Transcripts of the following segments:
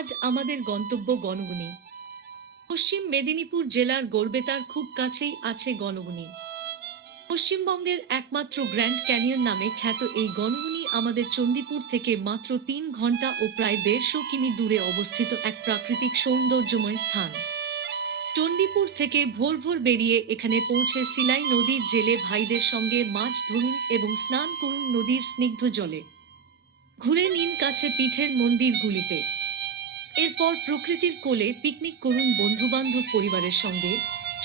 আজ আমাদের গন্তব্য গণগুনি পশ্চিম মেদিনীপুর জেলার গড়বেতার খুব কাছেই আছে গণগুনি পশ্চিমবঙ্গের একমাত্র গ্র্যান্ড ক্যানিয়ন নামে খ্যাত এই গণগুনি আমাদের চণ্ডীপুর থেকে মাত্র তিন ঘণ্টা ও প্রায় দেড়শো কিমি দূরে অবস্থিত এক প্রাকৃতিক সৌন্দর্যময় স্থান। চণ্ডীপুর থেকে ভোর ভোর বেরিয়ে এখানে পৌঁছে সিলাই নদীর জেলে ভাইদের সঙ্গে মাছ ধরুন এবং স্নান করুন নদীর স্নিগ্ধ জলে। ঘুরে নিন কাছে পিঠের মন্দিরগুলিতে। এরপর প্রকৃতির কোলে পিকনিক করুন বন্ধুবান্ধব পরিবারের সঙ্গে।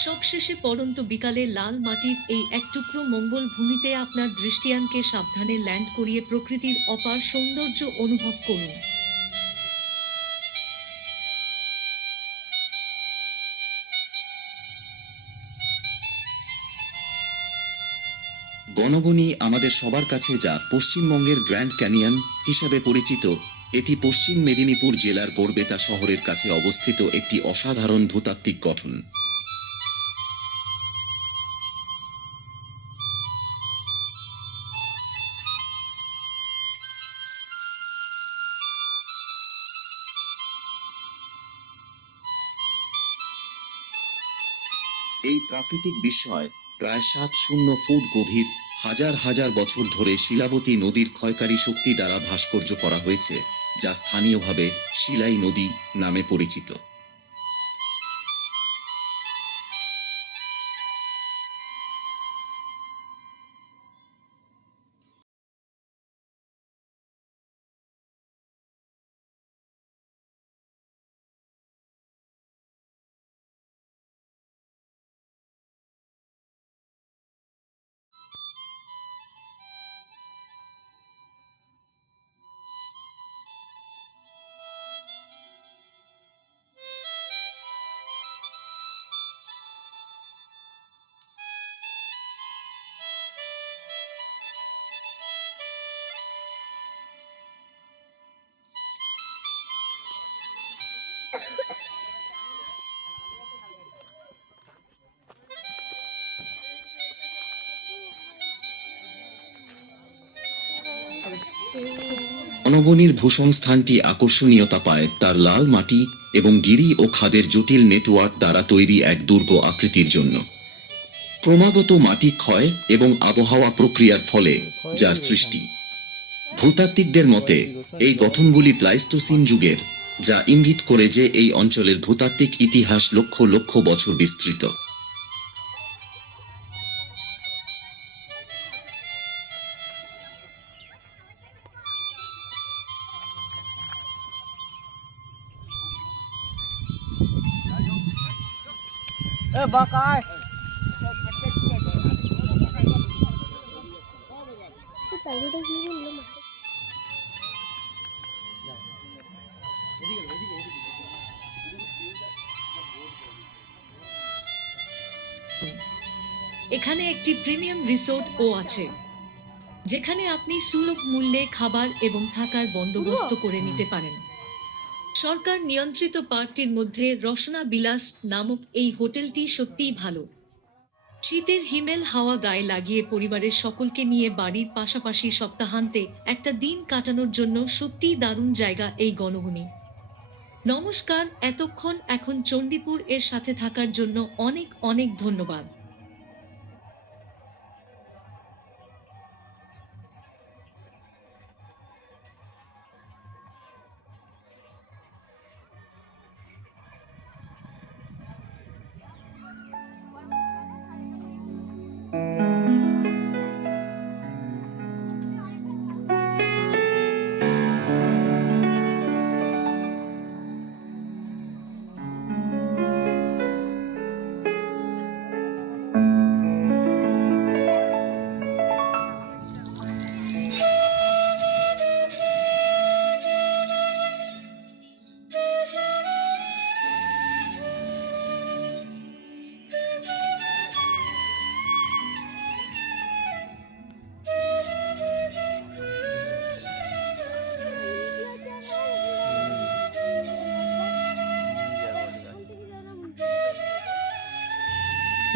সবশেষে পরন্ত বিকালে লাল মাটির এই এক টুকরো মঙ্গল ভূমিতে আপনার দৃষ্টিয়ানকে সাবধানে ল্যান্ড করিয়ে প্রকৃতির অপার সৌন্দর্য অনুভব করুন। গণগণি আমাদের সবার কাছে যা পশ্চিমবঙ্গের গ্র্যান্ড ক্যানিয়ন হিসাবে পরিচিত এটি পশ্চিম মেদিনীপুর জেলার গড়বেতা শহরের কাছে অবস্থিত একটি অসাধারণ ভূতাত্ত্বিক গঠন। এই প্রাকৃতিক বিস্ময় প্রায় সাত শূন্য ফুট গভীর, হাজার হাজার বছর ধরে শিলাবতী নদীর ক্ষয়কারী শক্তি দ্বারা ভাস্কর্য করা হয়েছে। যা স্থানীয়ভাবে শিলাই নদী নামে পরিচিত। অনগণীর ভূষণ স্থানটি আকর্ষণীয়তা পায়, তার লাল মাটি এবং গিরি ও খাদের জটিল নেটওয়ার্ক দ্বারা তৈরি এক দুর্গ আকৃতির জন্য। ক্রমাগত মাটি ক্ষয় এবং আবহাওয়া প্রক্রিয়ার ফলে যার সৃষ্টি। ভূতাত্ত্বিকদের মতে, এই গঠনগুলি প্লাইস্টোসিন যুগের, যা ইঙ্গিত করে যে এই অঞ্চলের ভূতাত্ত্বিক ইতিহাস লক্ষ লক্ষ বছর বিস্তৃত। এখানে একটি প্রিমিয়াম রিসোর্ট ও আছে যেখানে আপনি সুলভ মূল্যে খাবার এবং থাকার বন্দোবস্ত করে নিতে পারেন। সরকার নিয়ন্ত্রিত পার্কটির মধ্যে রসনা বিলাস নামক এই হোটেলটি সত্যিই ভালো। শীতের হিমেল হাওয়া গায়ে লাগিয়ে পরিবারের সকলকে নিয়ে বাড়ির পাশাপাশি সপ্তাহান্তে একটা দিন কাটানোর জন্য সত্যিই দারুণ জায়গা এই গণগুনি নমস্কার, এতক্ষণ এখন চণ্ডীপুর এর সাথে থাকার জন্য অনেক অনেক ধন্যবাদ।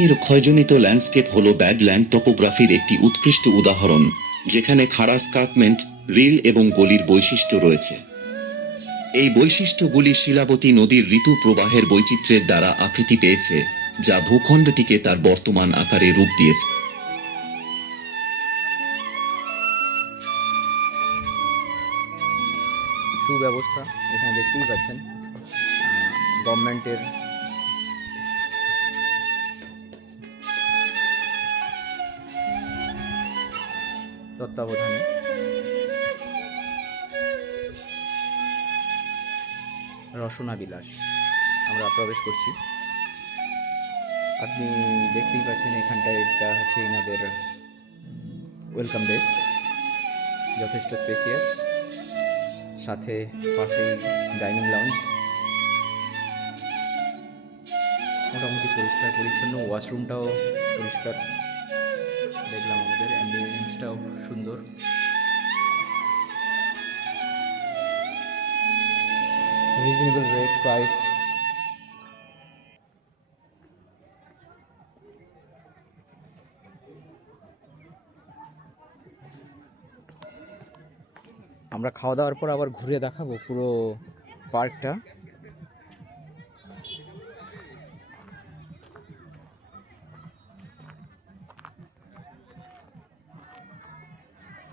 এর ক্ষয়জনিত ল্যান্ডস্কেপ হল ব্যাডল্যান্ড টপোগ্রাফির একটি উৎকৃষ্ট উদাহরণ, যেখানে খাড়া স্কার্পমেন্ট রিল এবং গলির বৈশিষ্ট্য রয়েছে। এই বৈশিষ্ট্যগুলি শিলাবতী নদীর ঋতু প্রবাহের বৈচিত্র্যের দ্বারা আকৃতি পেয়েছে, যা ভূখণ্ডটিকে তার বর্তমান আকারে রূপ দিয়েছে। সুব্যবস্থা এখানে দেখতেই পাচ্ছেন। গভর্নমেন্টের তত্ত্বাবধানে। রসনা বিলাস আমরা প্রবেশ করছি। আপনি দেখতেই পাচ্ছেন এখানটায় এটা হচ্ছে এনাদের ওয়েলকাম ডেস্ক, যথেষ্ট স্পেসিয়াস সাথে পাশেই ডাইনিং লাউঞ্জ। মোটামুটি পরিষ্কার, পরিচ্ছন্ন। ওয়াশরুমটাও পরিষ্কার। দেখলাম আমাদের অ্যাম্বিয়েন্সটাও সুন্দর। রিজনেবল রেট প্রাইস আমরা খাওয়া দাওয়ার পর আবার ঘুরে দেখাবো পুরো পার্কটা।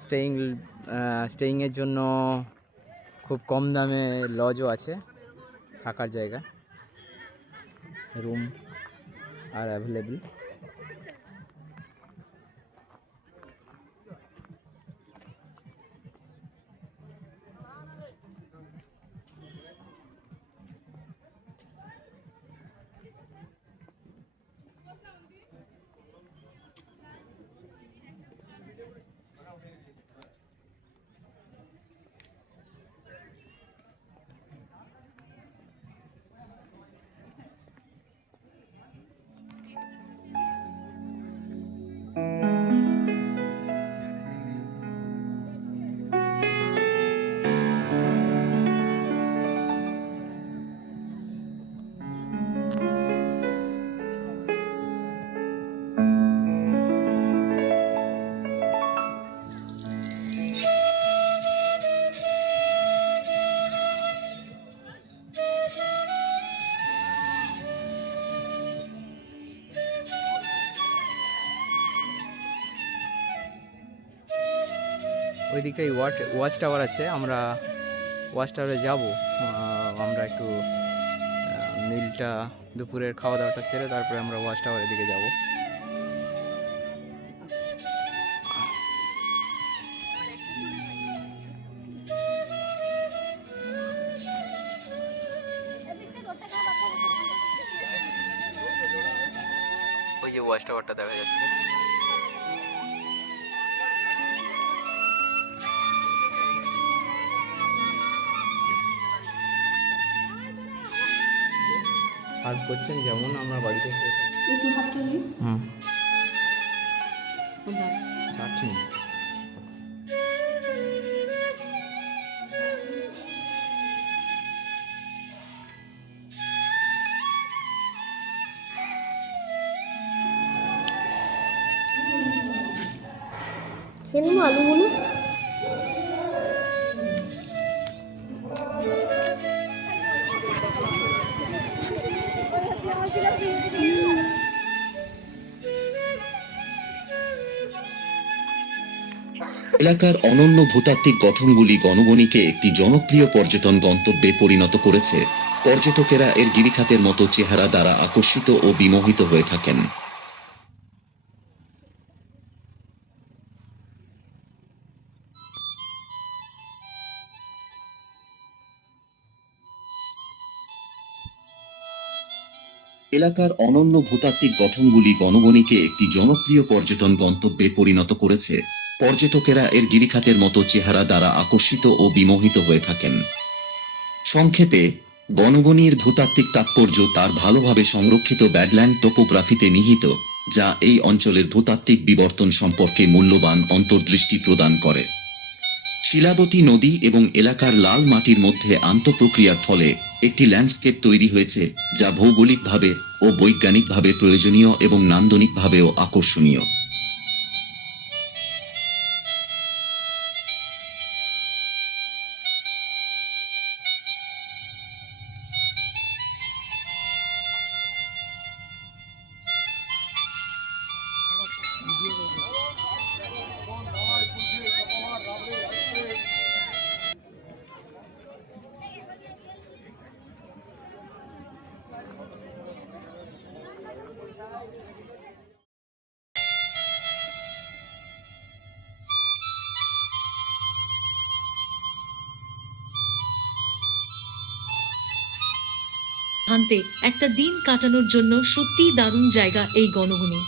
স্টেইং স্টেইংয়ের জন্য খুব কম দামে লজও আছে থাকার জায়গা রুম আর অ্যাভেলেবল ওই দিকটাই ওয়াচ ওয়াচ টাওয়ার আছে, আমরা ওয়াচ টাওয়ারে যাব। আমরা একটু মিলটা দুপুরের খাওয়া দাওয়াটা সেরে তারপরে আমরা ওয়াচ টাওয়ারের দিকে যাব। ওই যে ওয়াচ টাওয়ারটা দেখা যাচ্ছে। সার্ভ করছেন যেমন আমরা বাড়িতে খেয়ে থাকি। একটু হাত তুলি হুম। চাটনি খেয়ে আলুগুলো? এলাকার অনন্য ভূতাত্ত্বিক গঠনগুলি গণবনীকে একটি জনপ্রিয় পর্যটন গন্তব্যে পরিণত করেছে। পর্যটকেরা এর গিরিখাতের মতো চেহারা দ্বারা আকর্ষিত ও বিমোহিত হয়ে থাকেন। এলাকার অনন্য ভূতাত্ত্বিক গঠনগুলি গণবনীকে একটি জনপ্রিয় পর্যটন গন্তব্যে পরিণত করেছে। পর্যটকেরা এর গিরিখাতের মতো চেহারা দ্বারা আকর্ষিত ও বিমোহিত হয়ে থাকেন। সংক্ষেপে, গণগণির ভূতাত্ত্বিক তাৎপর্য তার ভালোভাবে সংরক্ষিত ব্যাডল্যান্ড টোপোগ্রাফিতে নিহিত, যা এই অঞ্চলের ভূতাত্ত্বিক বিবর্তন সম্পর্কে মূল্যবান অন্তর্দৃষ্টি প্রদান করে। শিলাবতী নদী এবং এলাকার লাল মাটির মধ্যে আন্তঃপ্রক্রিয়ার ফলে একটি ল্যান্ডস্কেপ তৈরি হয়েছে, যা ভৌগোলিকভাবে ও বৈজ্ঞানিকভাবে প্রয়োজনীয় এবং নান্দনিকভাবেও আকর্ষণীয়। হানতে একটা দিন কাটানোর জন্য সত্যিই দারুণ জায়গা এই গণভূমি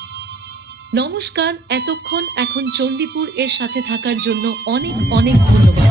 নমস্কার, এতক্ষণ এখন চণ্ডীপুর এর সাথে থাকার জন্য অনেক অনেক ধন্যবাদ।